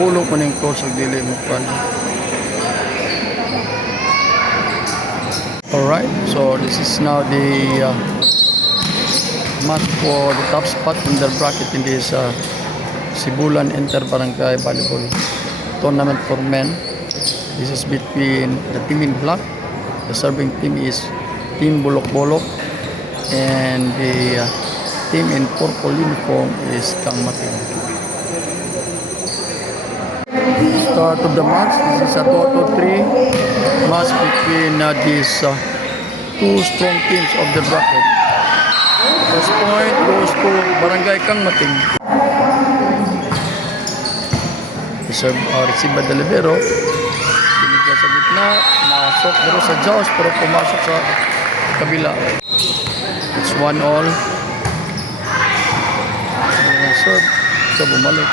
Ulo ko ng coach ang dili mo pa. Alright, so this is now the match for the top spot in the bracket in this Sibulan Inter-Barangay Volleyball Tournament for men. This is between the team in black. The serving team is Team Bulok-Bolok, and the team in purple uniform is Kangmating. Start of the match. This is a 2-3 match between these two strong teams of the bracket. First point goes to Barangay Kangmating. Receive by the libero. Binigyan sa gitna. Nasok pero sa jaws, pero pumasok sa kabila. It's 1-1. Serve. So bumalik.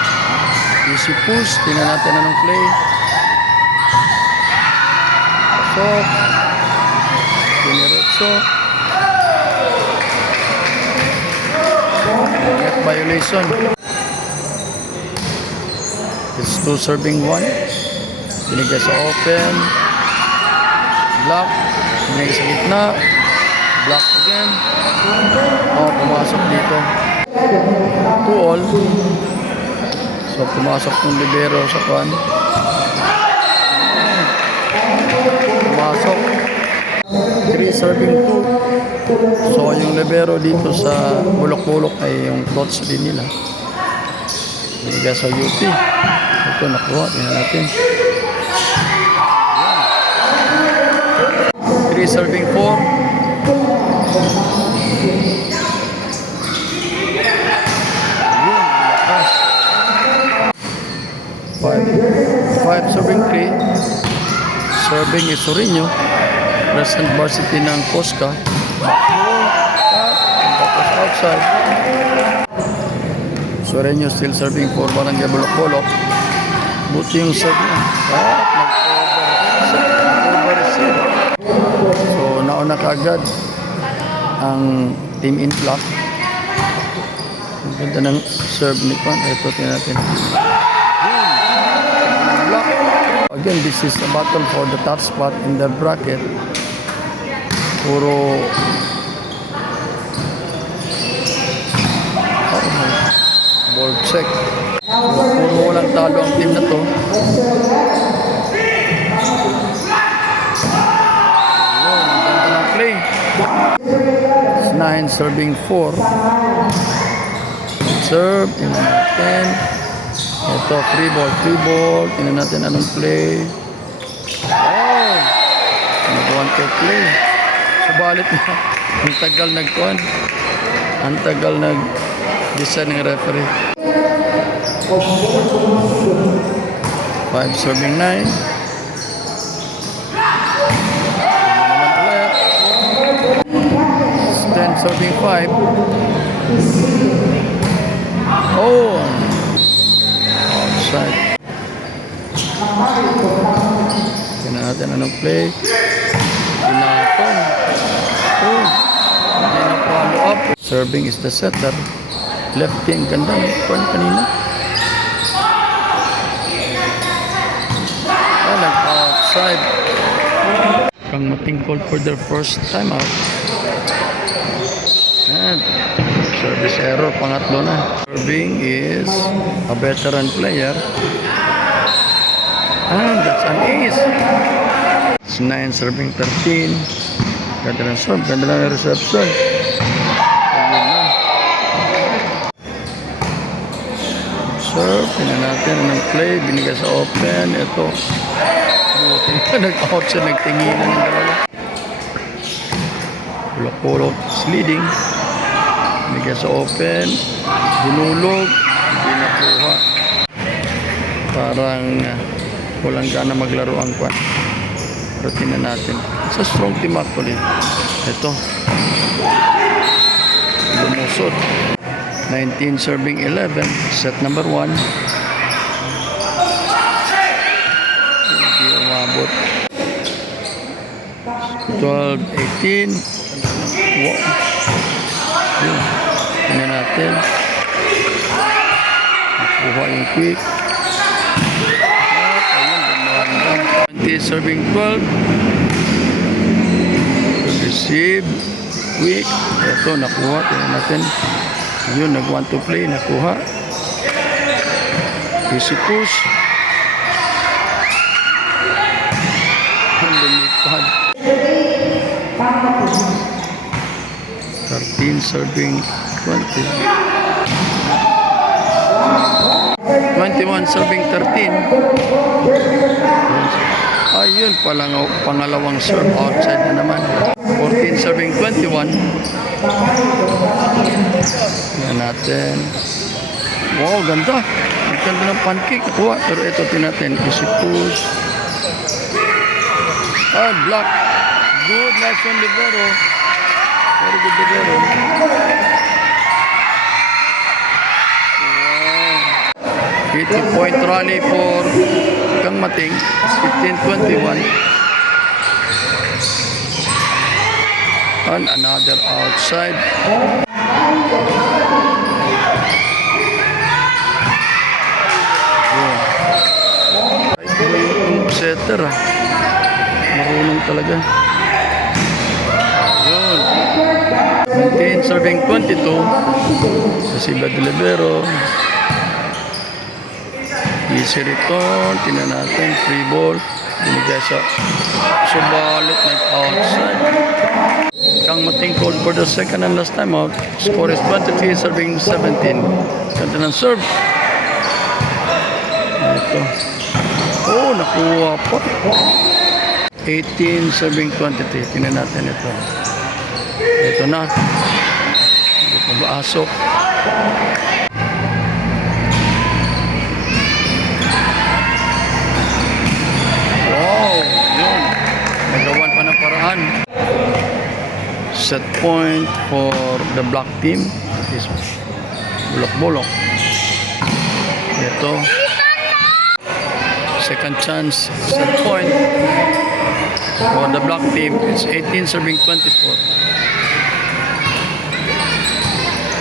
Easy push. Tingnan natin anong play. Pasok. Diniretso. Net violation. It's 2 serving 1. Binigay sa open. Block. Binigay sa gitna. Block again. Pumasok dito. 2-all. So, pumasok ng libero sa kwan. Pumasok. 3 serving 2. So, yung libero dito sa Bulok-Bolok ay yung coach din nila. Binigay sa UP. Ito, nakuha. Tingnan natin. 3 serving 4. 5 serving 3. Serving is Sorino. Present varsity ng Cosca. Tapos outside. Sorino still serving for Barangay Bulok-Bolok. Buti yung serve niya. Nag-over-receive. So nauna kaagad ang team in black. Ang ganda ng serve ni Kwan. Ito tingnan natin. Again, this is a battle for the top spot in the bracket. Puro ball check. So, puro walang talo ang team na to. Yun, ang ganda ng play. It's 9 serving 4. Serve, 10. Ito, free ball. Tingnan natin anong play. Nag-1 to play. Subalit na. Ang tagal nag-1. Ang tagal nag-design ng referee. 5 serving 9. It's 10 serving 5. Outside. Tingnan natin anong play. Pinatong. Hindi na follow up. Serving is the setter. Lefty ang ganda. Point kanina. Nag-outside. Kangmating call for their first time out. And service error, pangatlo na. Serving is a veteran player. And that's an ace. It's 9 serving 13. Ganda ng serve, ganda ng reception. Serve, tingnan natin anong play. Binigay sa open. Ito. Buti na nag-out siya, nagtinginan ng dalawa. Bulok-Bolok is leading. Binigay sa open. Binulog. Hindi nakuha. Parang walang gana maglaro ang kwan. Pero tingnan natin. It's a strong team actually. Ito. Lumusot. 19 serving 11. Set number 1. Hindi umabot. 12-18. Wow. Yun. Tingnan natin. Nakuha yung quick. At ayun, gumanda. 20 serving 12. Receive. Quick. Ito, nakuha. Tingnan natin. Yun, nag-want to play. Nakuha. Easy push. Lumipad. 13 serving 20. 21 serving 13. Ayun, pangalawang serve outside na naman. 14 serving 21. Yan natin. Wow, ganda. Ang ganda ng pancake. Nakuha. Pero ito tinatin. Easy push. Block. Good. Nice one, libero. Very good, libero. Wow. 80-point rally for Kang Mating. 15-21. And another outside. Ito yung setter ah. Marunong talaga. Yun. 19 serving 22. Kasi Badilibero. Easy return. Tingnan natin. Free ball. Binigay sa subalit. Nag-outside. Kang Mating called for the second and last time out. Score is 23 serving 17. Ganda ng serve. Ito. Oh, nakuha po. 18 serving 23. Tingnan natin ito. Ito na. Hindi pa maasok. Wow! Yun. Nagawan pa ng paraan. Set point for the black team. Is bulok-bulok. Ito. Second chance. Set point. For the black team, it's 18 serving 24.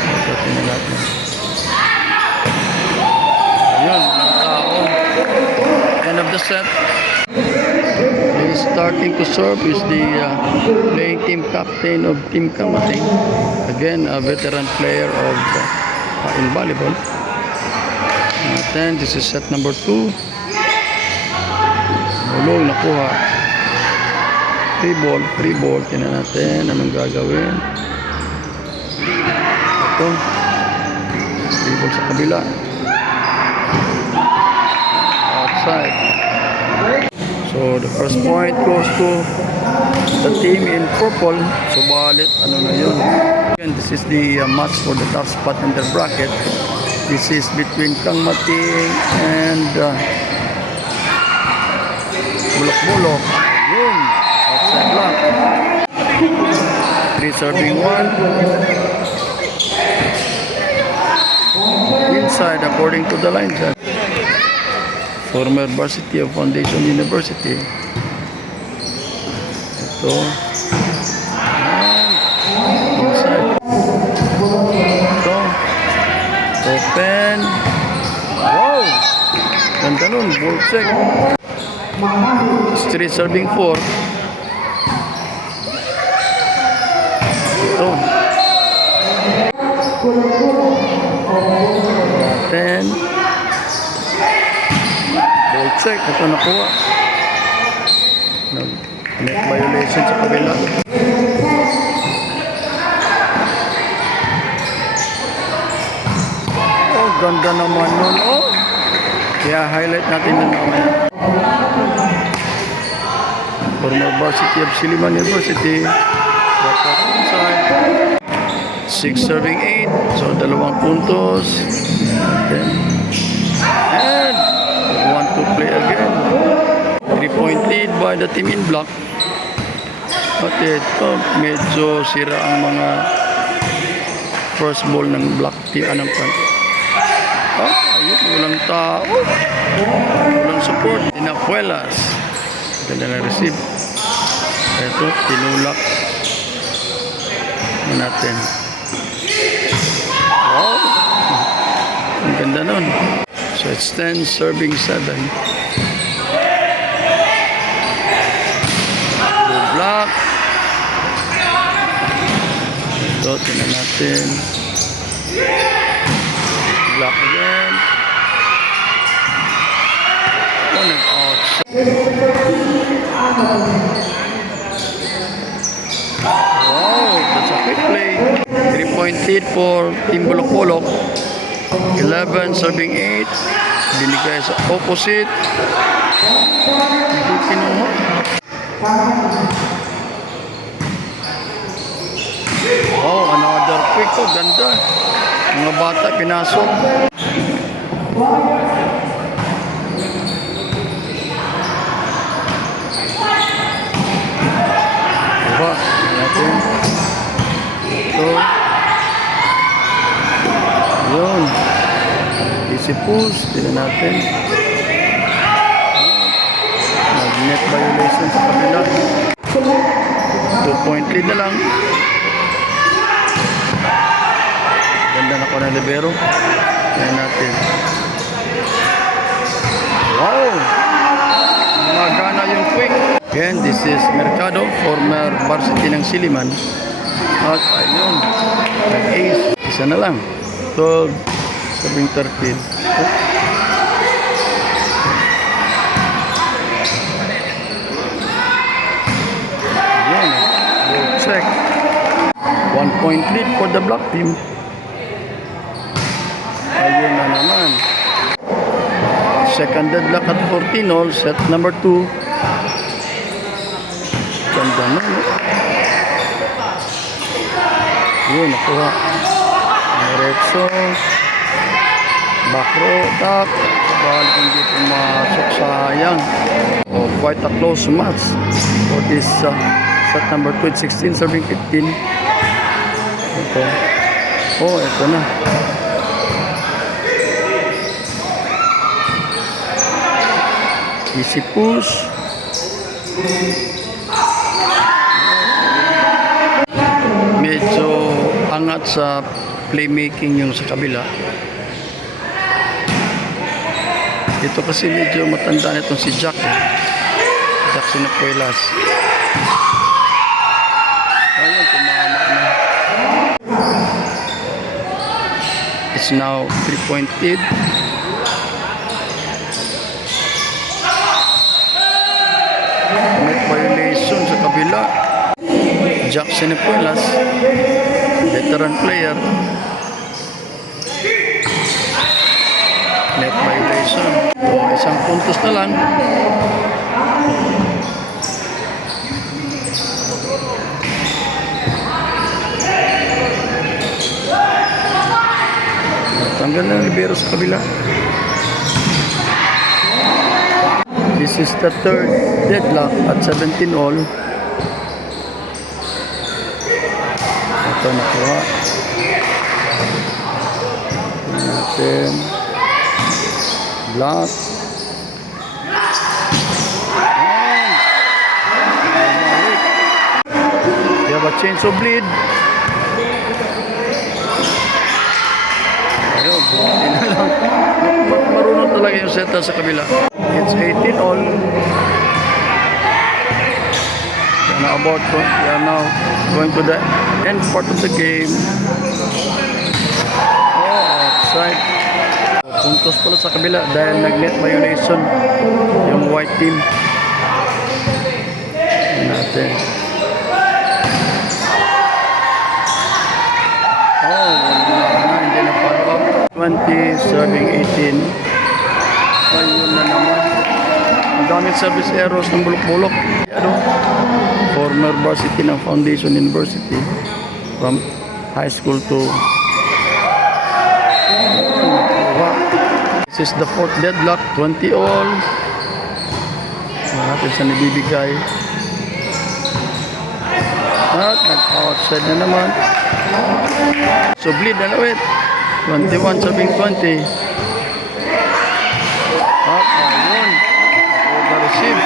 Ito, tingnan natin. Ayun, ng tao. End of the set. He's starting to serve is the playing team captain of Team Kang Mating. Again, a veteran player of in volleyball. Then, this is set number 2. Bulong, nakuha. Free ball. Tingnan natin anong gagawin. Ito. Free ball sa kabila. Outside. So, the first point goes to the team in purple. Subalit, ano na yun. Again, this is the match for the top spot in the bracket. This is between Kang Mating and Bulok-Bulok. Yun. Outside block. 3 serving 1. Inside according to the line set. Former varsity of Foundation University. Ito. Inside. Ito. Open. Wow! Ganda nun. Ball check. 3 serving 4. Ito. 10. Ball check. Ito nakuha. Net violation sa kabila. Oh, ganda naman nun. Oh. Kaya highlight natin nun mamaya. Former varsity of Silliman University. Inside. 6 serving 8. So, 2 puntos. And 1 to play again. 3-point lead by the team in block. At ito, medyo sira ang mga first ball ng block team. Anong front? Ayun, walang tao. Walang support. Inapuelas. Ganda na receive. Ito, tinulak natin. Wow! Ang ganda nun. So it's 10 serving 7. Blue block. Ito, tingnan natin. Block again. Oh, nag-outside. Wow, that's a quick play. 3-point lead for Team Bulok-Bulok. 11 serving 8. Binigay sa opposite. Hindi kinuha. Oh, another quick. Oh, ganda. Mga bata pinasok. Diba? Natin. Ito. Yun. Easy push. Tignan natin. Net violation sa kabila. 2-point lead na lang. Ganda na ko ng libero. Tignan natin. Wow! Magana yung quick. Again, this is Mercado, former varsity ng Siliman. At ayun, nag-ace. Isa na lang. 12, 13. Ayun, we'll check. 1-point lead for the black team. Ayun na naman. Second deadlock at 14 all, set number 2. Ganda na, no? Yun, nakuha. Diretso. Back row, attack. Balik hindi pumasok, sayang. Oh, quite a close match for this set number 2 at 16, serving 15. Ito. Oh, ito na. Easy push. Medyo angat sa playmaking yung sa kabila. Ito kasi medyo matanda na itong si Jack. Jack Sinapuelas. Ayun, tumama na. It's now 3-point lead. Net violation sa kabila. Jack Sinapuelas, veteran player. Net violation. O, isang puntos na lang. Tanggal na libero sa kabila. This is the third deadlock at 17 all. Ito nakuha. Natin. Block. You have a chance of bleed. Ayun, buti na lang. Marunong talaga yung seta sa kabila. It's 18 all. We are now going to the end part of the game. Oh, outside. Puntos pala sa kabila dahil nag-net violation yung white team. Natin. Oh, hindi na follow up. 20, serving 18. Ayun na naman. Ang daming service errors ng bulok-bulok. Ano? Former varsity ng Foundation University from high school to this is the fourth deadlock, 20 all. Natin sa nabibigay. At nag-outside na naman. So bleed na ulit. 21 serving 20. At ayun. Over-receive.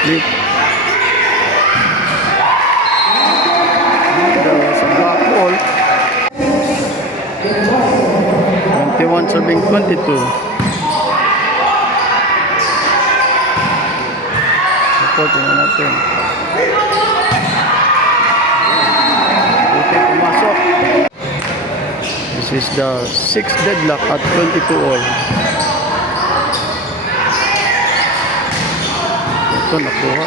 complete. Sa black ball. 21 serving 22. Supportin na natin. Buti pumasok. This is the 6th deadlock at 22 all. Ito nakuha.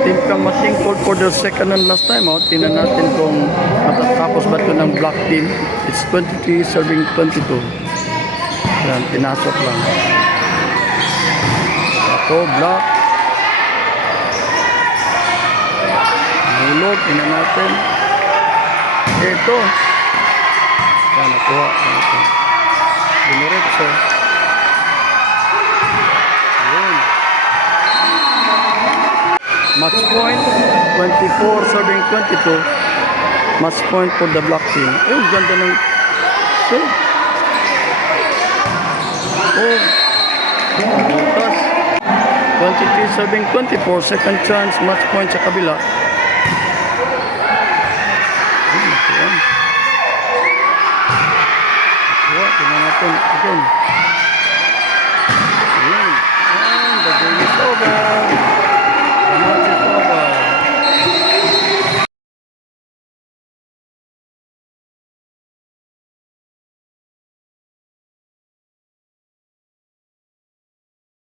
Team Kamating called for the second and last time out. Tingnan natin kung matatapos ba ito ng black team. It's 23 serving 22. Yan, pinasok lang. Ako, black. Nulog, tingnan natin. Ito. Yan, nakuha. Diniretso. Match point, 24 serving 22. Match point for the black team. Oh, ganda ng serve. Oh, butas. 23 serving 24. Second chance, match point sa kabila. Nakuha, tingnan natin again.